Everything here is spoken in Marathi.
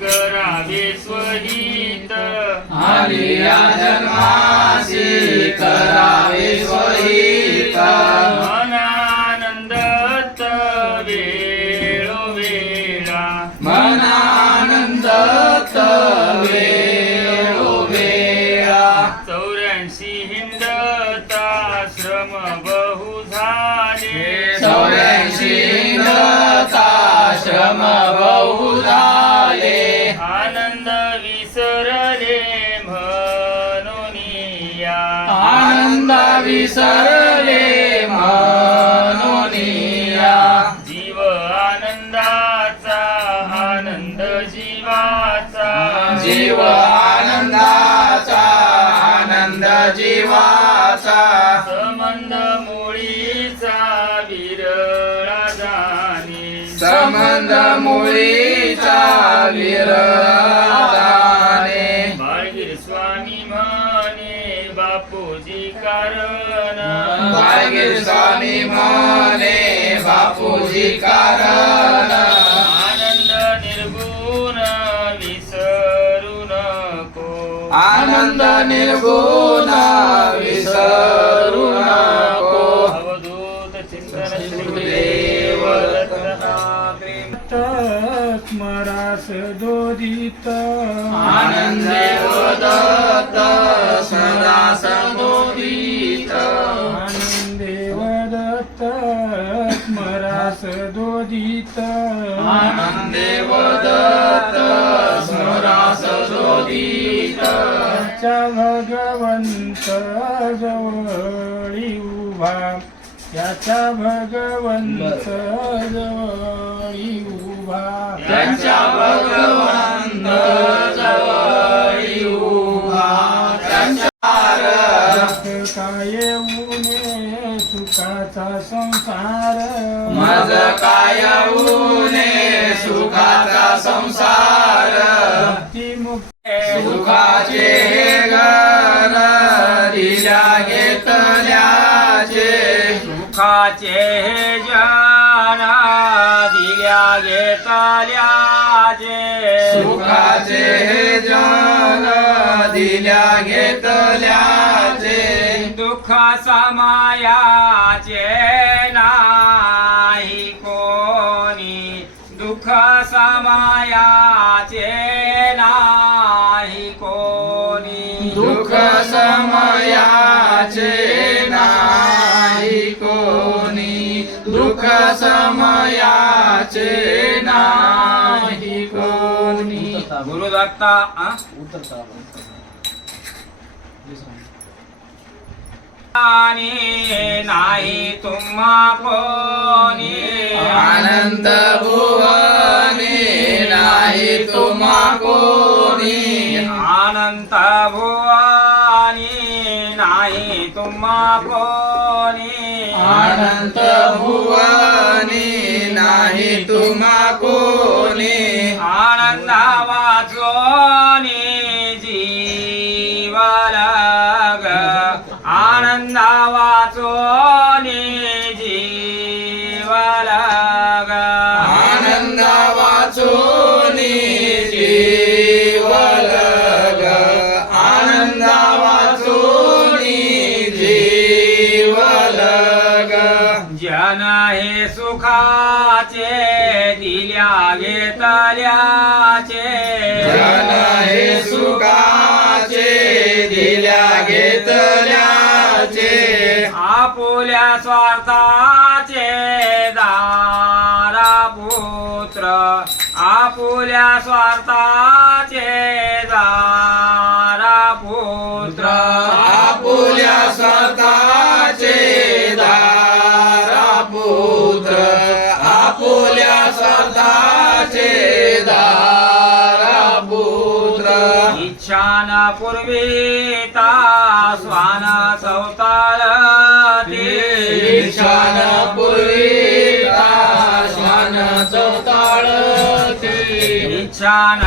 करावे स्वहित? आलिया जन्मासी करावे स्वहित. मनानंद वेळोवेळा मनानंद वेळा चौऱ्याऐंशी हिंडता श्रम बहु झाले. चौऱ्याऐंशी श्रम आनंद विसरले मनोनिया. जीव आनंदाचा आनंद जीवाचा. जीव आनंदाचा आनंद जीवाचा. संबंध मुळीचा विरळा जाणे. संबंध मुळीचा विरदाने बाळगीर बापूजी कारण वागीर स्वामी म्हणे बापूजी कारण आनंद निर्गुण विसरू नको आनंद निर्गुण विसरू नको अवधूत चिंतन श्रीदेव स्मरास दोदित। आनंदे देवदत्त स्मरास दोदित त्याच्या भगवंत जवळी उभा त्याचा भगवंत जवळी उभा त्यांच्या भगवंत जवळी उभा. त्यांच्या काय उने सुखाचा संसार सुखाचे जन दिल्या घेतल्याचे सुखाचे जन दिल्या घेतल्याचे दुःख समायाचे नाही कोणी. दुःख समायाचे नाही कोणी. दुःख समयाचे नाही समयाचे नाही कोणी. गुरुदत्ता आ? आणि नाही तुम्हा कोणी. आनंद भुवनी नाही तुम्हा कोणी. अनंत भुवानी नाही तुम्हा कोणी. अनंत भुवनी नाही तुम्हा कोणी. आनंदा वाचोनी जीवलग आनंदा वाचोनी जीवलग आनंद वाचोनी सुखाचे दिल्या घेतल्याचे. जन हे सुखाचे दिल्या घेतल्याचे. आपुल्या स्वार्थाचे दारा पुत्र. आपुल्या स्वार्थाचे दारा पुत्र. आपुल्या स्वतःचे इच्छान पूर्वीता स्वान चौताळ ईशान पूर्वी श्वान चौताळ इच्छान